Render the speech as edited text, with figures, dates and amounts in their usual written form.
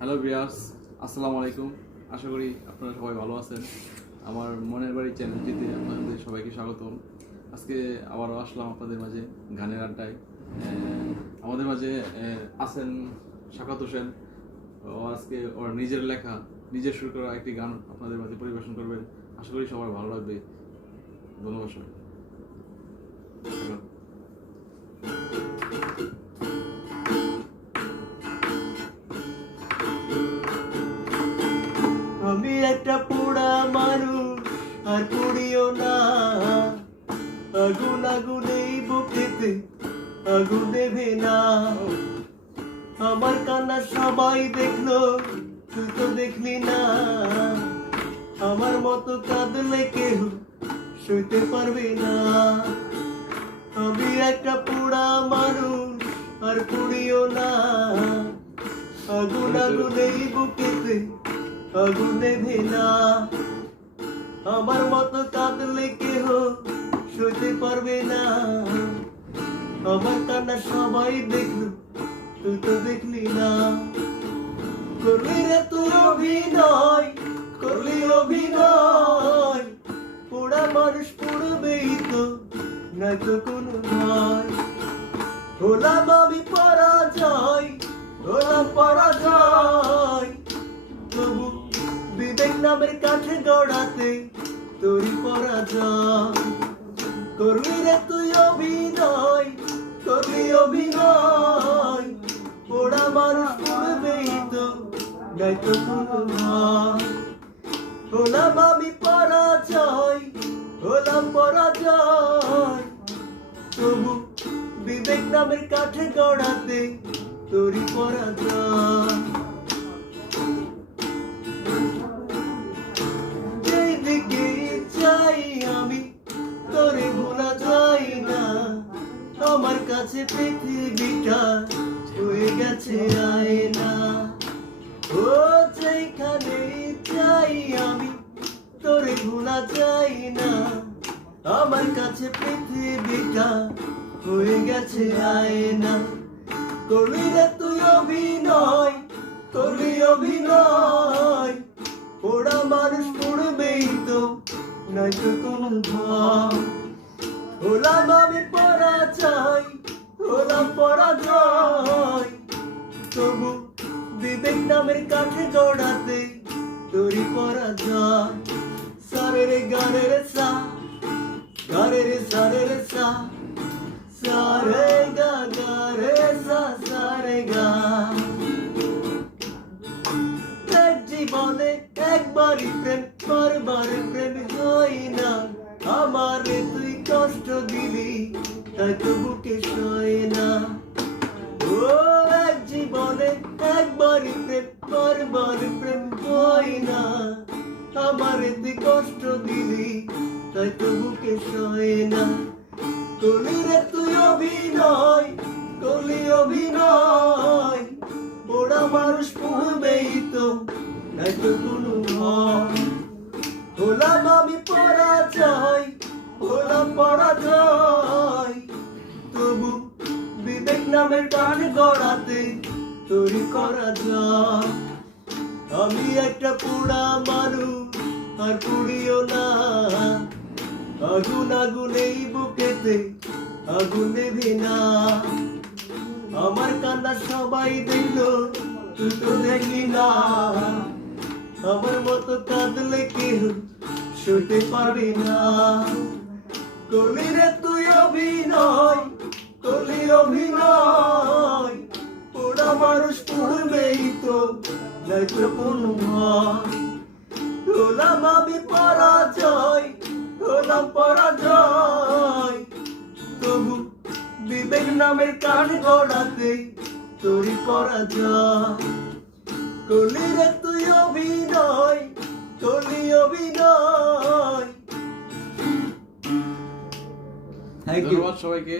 Hello viewers, আসসালামু আলাইকুম। আশা করি আপনারা সবাই ভালো আছেন। আমার মনের বাড়ি চ্যানেলটিতে আপনাদের সবাইকে স্বাগতম। আজকে আবারও আসলাম আপনাদের মাঝে গানের আড্ডায়। আমাদের মাঝে আছেন শাকাত হোসেন। ও আজকে ওর নিজের লেখা, নিজের সুর করা একটি গান আপনাদের মাঝে পরিবেশন করবেন। আশা করি সবার ভালো লাগবে। ধন্যবাদ সবাই। আমি একটা পোড়া মানুষ আর পুড়িও না, আগুন আগুন এই বুকেতে আগুন দেবে না। আমার কান্না সবাই দেখলো, তুই তো দেখলি না। আমার মতো কাঁদলে কেউ সইতে পারবে না। আমি একটা পোড়া মানুষ আর পুড়িও না, আগুন আগুন এই বুকেতে আগুন নেভে না। আমার মতো কাঁদলে কেহ সইতে পারবে না। আমার কান্না সবাই দেখলো, তুই তো দেখলি না। করলি রে তুই অভিনয়, করলি অভিনয়। পোড়া মানুষ পড়বেই তো, নয়তো কোনো ভয়। হলাম আমি পরাজয়, হলাম পরাজয়। তবু বিবেক নামের কাঠে গড়াতে তোরই পরাজয়। করলি রে তুই অভিনয়, করলি অভিনয়। পোড়া মানুষ পড়বেই তো, নয়তো কোনো ভয়। হলাম আমি পরাজয়, হলাম পরাজয়। তবু বিবেক নামের কাঠে গড়াতে তোরই পরাজয়। যেদিকে চাই আমি তোরে ভোলা যাই না। আমার কাছে পৃথিবীটা হয়ে গেছে আয়না। ও যেখানে চাই আমি তোরে ভোলা যাই না। আমার কাছে পৃথিবীটা হয়ে গেছে আয়না। করলি রে তুই অভিনয়, করলি অভিনয়। পোড়া মানুষ পড়বেই তো, নয়তো কোনো ভয়। হলাম আমি পরাজয়, হলাম পরাজয়। তবু বিবেক নামের কাঠে গড়াতে তোরই পরাজয়। সারে রে গারে রে সা, গারে রে সারে রে সা, সারে গা গারে সা সারে গা। এক জীবনে একবারই প্রেম, বারবার প্রেম হয় না। আমারে তুই কষ্ট দিলি, তাই তো বুকে সয় না। ও এক জীবনে একবারই প্রেম, বারবার প্রেম হয় না। আমারে তুই কষ্ট দিলি, তাই তো বুকে সয় না। করলি রে তুই অভিনয়, করলি অভিনয়। পোড়া মানুষ পড়বেই তো, নয়তো কোনো ভয়। হলাম আমি পরাজয়, হলাম পরাজয়। তবু বিবেক নামের কাঠে গড়াতে তোরই করা যায়। আমি একটা পোড়া মানুষ আর পুড়িও না, আগুন আগুন এই বুকেতে আগুন নেভে না। আমার কান্না সবাই দেখলো, তুই তো দেখলি না। আমার মতো কাঁদলে কেউ সইতে পারবি না। করলি রে তুই অভিনয়, করলি অভিনয়। পোড়া মানুষ পড়বেই তো, নয়তো কোনো ভয়। হলাম আমি পরাজয়, হলাম পরাজয়। তবু বিবেক নামের কাঠে গড়াতে তোরই পরাজয়। করলি রে তুই অভিনয়, করলি অভিনয়। ধন্যবাদ সবাইকে।